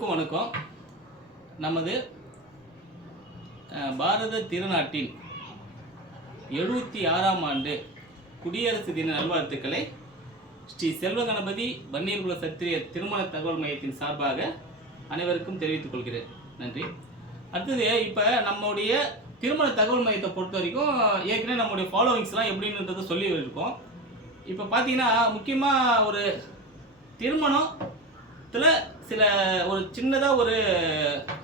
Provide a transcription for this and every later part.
அனைவருக்கும் வணக்கம். நமது பாரத திருநாட்டின் 76ஆம் ஆண்டு குடியரசு தின நல்வாழ்த்துக்களை ஸ்ரீ செல்வ கணபதி வன்னியர்குல சத்திரிய திருமண தகவல் மையத்தின் சார்பாக அனைவருக்கும் தெரிவித்துக் கொள்கிறேன். நன்றி. அடுத்தது, இப்போ நம்முடைய திருமண தகவல் மையத்தை பொறுத்த வரைக்கும் ஏற்கனவே நம்முடைய ஃபாலோவிங்ஸ்லாம் எப்படின்றத சொல்லி இருக்கோம். இப்போ பார்த்தீங்கன்னா முக்கியமாக ஒரு திருமணத்தில் சில ஒரு சின்னதாக ஒரு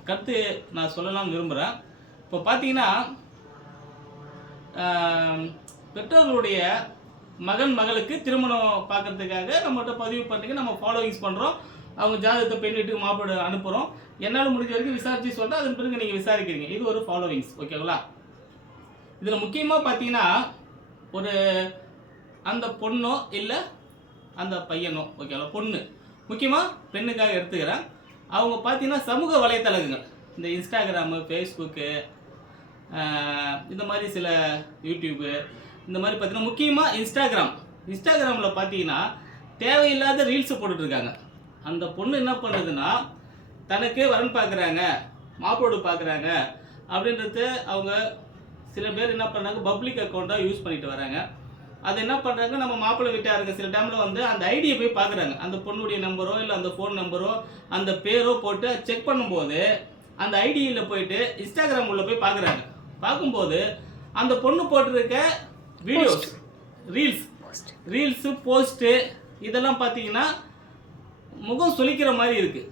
கருத்து நான் சொல்லலாம்னு விரும்புகிறேன். இப்போ பார்த்தீங்கன்னா பெற்றோர்களுடைய மகளுக்கு திருமணம் பார்க்கறதுக்காக நம்மகிட்ட பதிவு பண்ணுறதுக்கு நம்ம ஃபாலோவிங்ஸ் பண்ணுறோம். அவங்க ஜாதகத்தை பெண் வீட்டுக்கு மாப்பிள்ளை அனுப்புகிறோம். என்னால் முடிஞ்ச வரைக்கும் விசாரித்து சொல்லிட்டு அதன் பிறகு நீங்கள் விசாரிக்கிறீங்க. இது ஒரு ஃபாலோவிங்ஸ், ஓகேங்களா? இதில் முக்கியமாக பார்த்தீங்கன்னா ஒரு அந்த பொண்ணோ இல்லை அந்த பையனோ, ஓகேங்களா, பொண்ணு முக்கியமாக பெண்ணுக்காக எடுத்துக்கிறேன். அவங்க பார்த்தீங்கன்னா சமூக வலைத்தளங்கள், இந்த இன்ஸ்டாகிராமு, ஃபேஸ்புக்கு, இந்த மாதிரி சில யூடியூப்பு, இந்த மாதிரி பார்த்தீங்கன்னா முக்கியமாக இன்ஸ்டாகிராமில் பார்த்தீங்கன்னா தேவையில்லாத ரீல்ஸை போட்டுட்ருக்காங்க. அந்த பொண்ணு என்ன பண்ணுதுன்னா தனக்கு வரன் பார்க்குறாங்க, மாப்பிள்ளை பார்க்குறாங்க அப்படின்றது அவங்க சில பேர் என்ன பண்ணுறாங்க, பப்ளிக் அக்கௌண்ட்டாக யூஸ் பண்ணிட்டு வராங்க. அது என்ன பண்ணுறாங்க, நம்ம மாப்பிள்ளை வீட்டாருங்க சில டைமில் வந்து அந்த ஐடியை போய் பார்க்குறாங்க. அந்த பொண்ணுடைய நம்பரோ இல்லை அந்த ஃபோன் நம்பரோ அந்த பேரோ போட்டு செக் பண்ணும்போது அந்த ஐடியில் போயிட்டு இன்ஸ்டாகிராம் உள்ள போய் பார்க்குறாங்க. பார்க்கும்போது அந்த பொண்ணு போட்டிருக்க வீடியோஸ், ரீல்ஸு, போஸ்ட்டு இதெல்லாம் பார்த்தீங்கன்னா முகம் சொலிக்கிற மாதிரி இருக்குது.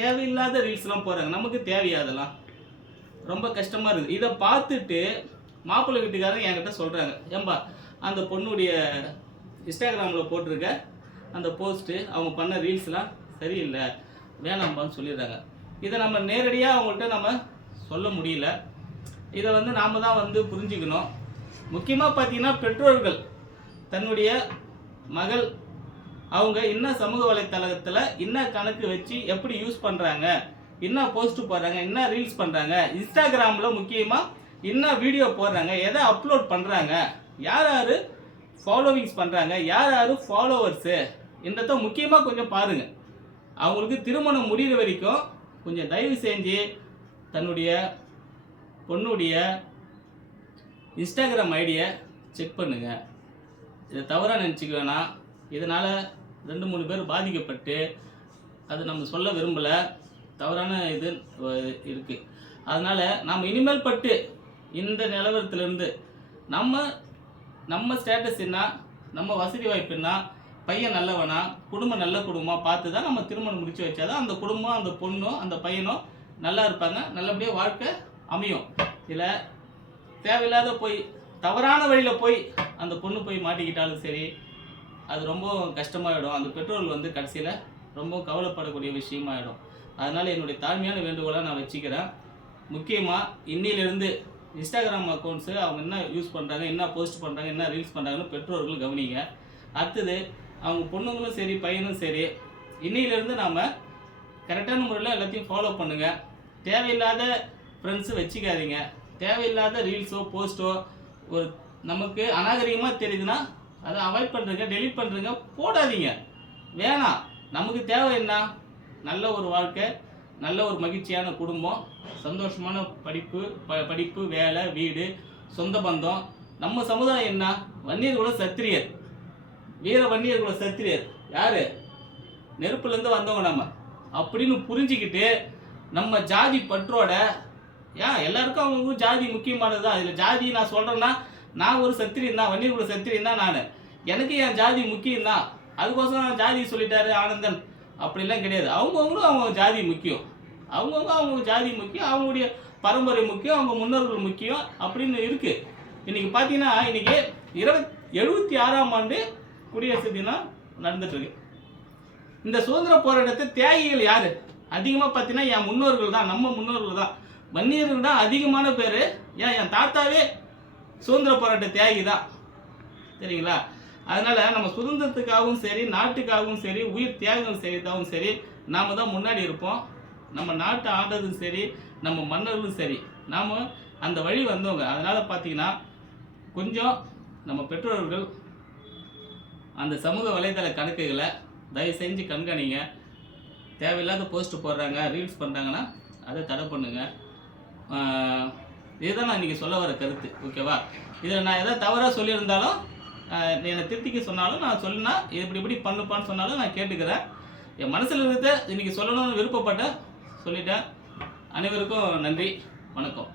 தேவையில்லாத ரீல்ஸ்லாம் போகிறாங்க. நமக்கு தேவையா? அதெல்லாம் ரொம்ப கஷ்டமாக இருக்குது. இதை பார்த்துட்டு மாப்பிள்ளை வீட்டுக்காரங்க என்கிட்ட சொல்கிறாங்க, ஏம்பா அந்த பொண்ணுடைய இன்ஸ்டாகிராமில் போட்டிருக்க அந்த போஸ்ட்டு, அவங்க பண்ண ரீல்ஸ்லாம் சரியில்லை, வேணாம்பான்னு சொல்லிடுறாங்க. இதை நம்ம நேரடியாக அவங்கள்ட்ட நம்ம சொல்ல முடியல. இதை வந்து நாம் தான் வந்து புரிஞ்சுக்கணும். முக்கியமாக பார்த்தீங்கன்னா பெற்றோர்கள் தன்னுடைய மகள் அவங்க என்ன சமூக வலைத்தளத்தில் என்ன கணக்கு வச்சு எப்படி யூஸ் பண்ணுறாங்க, என்ன போஸ்ட்டு போடுறாங்க, என்ன ரீல்ஸ் பண்ணுறாங்க, இன்ஸ்டாகிராமில் முக்கியமாக என்ன வீடியோ போடுறாங்க, எதை அப்லோட் பண்ணுறாங்க, யார் யார் ஃபாலோவிங்ஸ் பண்ணுறாங்க, யார் யார் ஃபாலோவர்ஸு என்றதை முக்கியமாக கொஞ்சம் பாருங்கள். அவங்களுக்கு திருமணம் முடிகிற வரைக்கும் கொஞ்சம் தயவு செஞ்சு தன்னுடைய பொண்ணுடைய இன்ஸ்டாகிராம் ஐடியை செக் பண்ணுங்கள். இதை தவறாக நினச்சிக்க வேணாம். இதனால் 2-3 பேர் பாதிக்கப்பட்டு அது நம்ம சொல்ல விரும்பலை, தவறான இது இருக்குது. அதனால் நாம் இனிமேல் பட்டு இந்த நிலவரத்துலேருந்து நம்ம ஸ்டேட்டஸ் என்ன, நம்ம வசதி வாய்ப்பு என்ன, பையன் நல்லவனா, குடும்பம் நல்ல குடும்பமாக பார்த்து தான் நம்ம திருமணம் முடிச்சு வச்சாதான் அந்த குடும்பம், அந்த பொண்ணும் அந்த பையனும் நல்லா இருப்பாங்க, நல்லபடியாக வாழ்க்கை அமையும். இதில் தேவையில்லாத போய் தவறான வழியில் போய் அந்த பொண்ணு போய் மாட்டிக்கிட்டாலும் சரி, அது ரொம்ப கஷ்டமாயிடும். அந்த பெற்றோர்கள் வந்து கடைசியில் ரொம்ப கவலைப்படக்கூடிய விஷயமாயிடும். அதனால் என்னுடைய தாழ்மையான வேண்டுகோளாக நான் வச்சுக்கிறேன். முக்கியமாக இன்னிலிருந்து இன்ஸ்டாகிராம் அக்கௌண்ட்ஸு அவங்க என்ன யூஸ் பண்ணுறாங்க, என்ன போஸ்ட் பண்ணுறாங்க, என்ன ரீல்ஸ் பண்ணுறாங்கன்னு பெற்றோர்கள் கவனிங்க. அடுத்தது அவங்க பொண்ணுங்களும் சரி பையனும் சரி, இன்னிலிருந்து நாம் கரெக்டான முறையில் எல்லாத்தையும் ஃபாலோ பண்ணுங்கள். தேவையில்லாத ஃப்ரெண்ட்ஸு வச்சுக்காதீங்க. தேவையில்லாத ரீல்ஸோ போஸ்ட்டோ ஒரு நமக்கு அநாகரிகமாக தெரியுதுன்னா அதை அவாய்ட் பண்ணுறங்க, டெலீட் பண்ணுறங்க, போடாதீங்க, வேணாம். நமக்கு தேவை என்ன, நல்ல ஒரு வாழ்க்கை, நல்ல ஒரு மகிழ்ச்சியான குடும்பம், சந்தோஷமான படிப்பு, வேலை, வீடு, சொந்த பந்தம். நம்ம சமுதாயம் என்ன, வன்னியர்குல சத்திரியர், வீர வன்னியர்குல சத்திரியர் யார், நெருப்புலேருந்து வந்தவங்க நம்ம அப்படின்னு புரிஞ்சுக்கிட்டு நம்ம ஜாதி பற்றோட, எல்லாருக்கும் அவங்க ஜாதி முக்கியமானது தான். இதில் ஜாதி நான் சொல்கிறேன்னா, நான் ஒரு சத்திரியன் தான், வன்னியர்குல சத்திரியன் தான், நான் எனக்கு என் ஜாதி முக்கியம் தான், அதுக்கோசரம் ஜாதி சொல்லிட்டாரு ஆனந்தன் அப்படிலாம் கிடையாது. அவங்கவுங்களும் அவங்க ஜாதி முக்கியம், அவங்க ஜாதி முக்கியம், அவங்களுடைய பரம்பரை முக்கியம், அவங்க முன்னோர்கள் முக்கியம் அப்படின்னு இருக்குது. இன்றைக்கி பார்த்தீங்கன்னா இன்றைக்கி 76ஆம் ஆண்டு குடியரசு தினம் நடந்துட்டுருக்கு. இந்த சுதந்திர போராட்டத்தை தியாகிகள் யார் அதிகமாக பார்த்தீங்கன்னா என் முன்னோர்கள் தான், நம்ம முன்னோர்கள் தான், வன்னியர்கள் தான் அதிகமான பேர். என் தாத்தாவே சுதந்திர போராட்ட தியாகி தான், சரிங்களா? அதனால் நம்ம சுதந்திரத்துக்காகவும் சரி, நாட்டுக்காகவும் சரி, உயிர் தியாகங்கள் செய்யறதாகவும் சரி, நாம் தான் முன்னாடி இருப்போம். நம்ம நாட்டை ஆண்டதும் சரி, நம்ம மன்னர்களும் சரி, நாம் அந்த வழி வந்தவங்க. அதனால் பார்த்தீங்கன்னா கொஞ்சம் நம்ம பெற்றோர்கள் அந்த சமூக வலைதள கணக்குகளை தயவு செஞ்சு கண்காணிங்க. தேவையில்லாத போஸ்ட் போடுறாங்க, ரீல்ஸ் பண்ணுறாங்கன்னா அதை தடை பண்ணுங்க. இதுதான் நான் இன்றைக்கி சொல்ல வர கருத்து. ஓகேவா? இதில் நான் எதாவது தவறாக சொல்லியிருந்தாலும் நீ என்னை திருத்திக்க சொன்னாலும் நான் சொல்லினா இப்படி இப்படி பண்ணுப்பான்னு சொன்னாலும் நான் கேட்டுக்கிறேன். என் மனசில் இருக்கிறத இன்றைக்கி சொல்லணும்னு விருப்பப்பட்டேன், சொல்லிட்டேன். அனைவருக்கும் நன்றி, வணக்கம்.